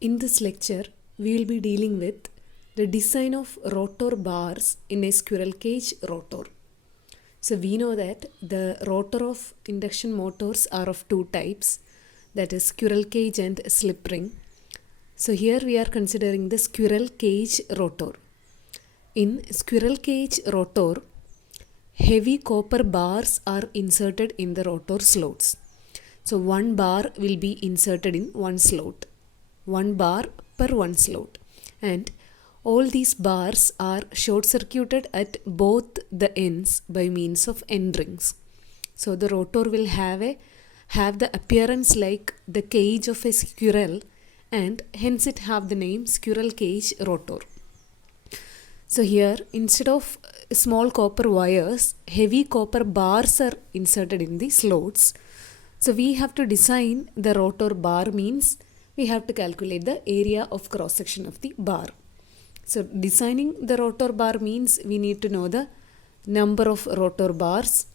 In this lecture, we will be dealing with the design of rotor bars in a squirrel cage rotor. So we know that the rotor of induction motors are of two types, that is squirrel cage and slip ring. So here we are considering the squirrel cage rotor. In squirrel cage rotor, heavy copper bars are inserted in the rotor slots. So one bar will be inserted in one slot. One bar per one slot, and all these bars are short circuited at both the ends by means of end rings. So the rotor will have the appearance like the cage of a squirrel, and hence it have the name squirrel cage rotor. So here, instead of small copper wires, heavy copper bars are inserted in the slots. So we have to design the rotor bar, means we have to calculate the area of cross section of the bar. So designing the rotor bar means we need to know the number of rotor bars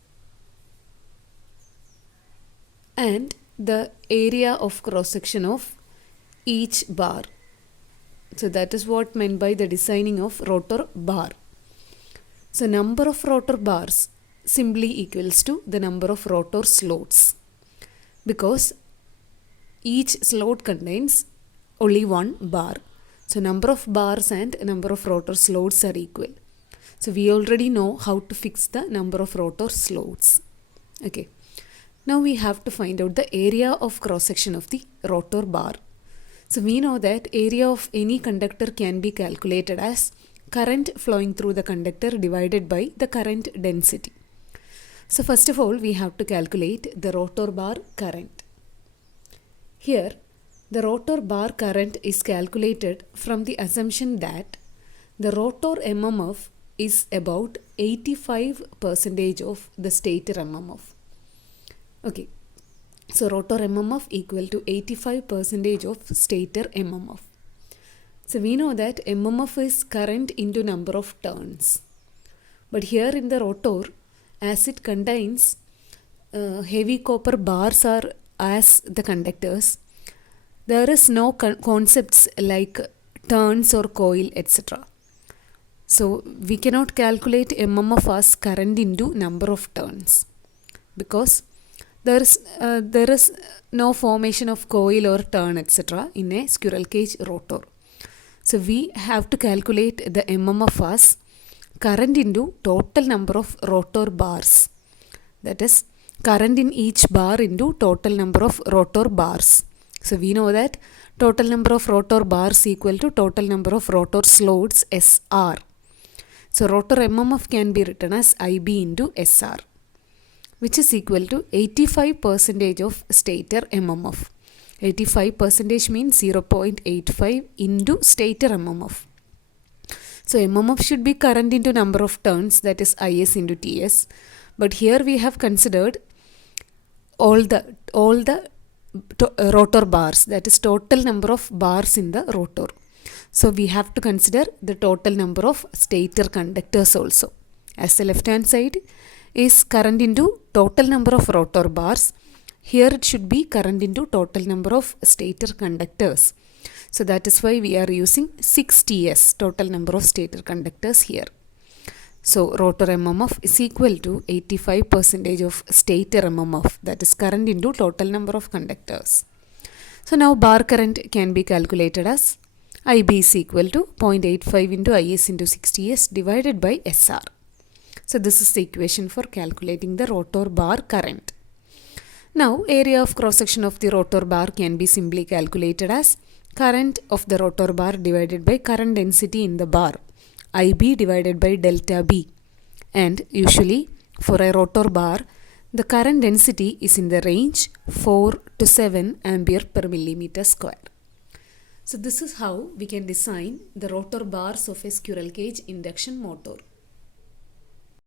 and the area of cross section of each bar. So that is what meant by the designing of rotor bar. So number of rotor bars simply equals to the number of rotor slots, because each slot contains only one bar. So number of bars and number of rotor slots are equal. So we already know how to fix the number of rotor slots. Okay. Now we have to find out the area of cross section of the rotor bar. So we know that area of any conductor can be calculated as current flowing through the conductor divided by the current density. So first of all, we have to calculate the rotor bar current. Here, the rotor bar current is calculated from the assumption that the rotor MMF is about 85% of the stator MMF. Okay, so rotor MMF equal to 85% of stator MMF. So we know that MMF is current into number of turns. But here in the rotor, as it contains heavy copper bars are as the conductors, there is no concepts like turns or coil, etc. So we cannot calculate MMF as current into number of turns, because there is no formation of coil or turn, etc. in a squirrel cage rotor. So we have to calculate the MMF as current into total number of rotor bars, that is current in each bar into total number of rotor bars. So we know that total number of rotor bars equal to total number of rotor slots, SR. So rotor MMF can be written as IB into SR, which is equal to 85% of stator MMF. 85% means 0.85 into stator MMF. So MMF should be current into number of turns, that is IS into TS. But here we have considered all the rotor bars, that is total number of bars in the rotor. So we have to consider the total number of stator conductors also, as the left hand side is current into total number of rotor bars. Here it should be current into total number of stator conductors. So that is why we are using 6TS, total number of stator conductors here. So rotor MMF is equal to 85% of stator MMF, that is current into total number of conductors. So now bar current can be calculated as IB is equal to 0.85 into IS into 6TS divided by SR. So this is the equation for calculating the rotor bar current. Now area of cross section of the rotor bar can be simply calculated as current of the rotor bar divided by current density in the bar, IB divided by delta B. And usually for a rotor bar, the current density is in the range 4 to 7 ampere per millimeter square. So this is how we can design the rotor bars of a squirrel cage induction motor.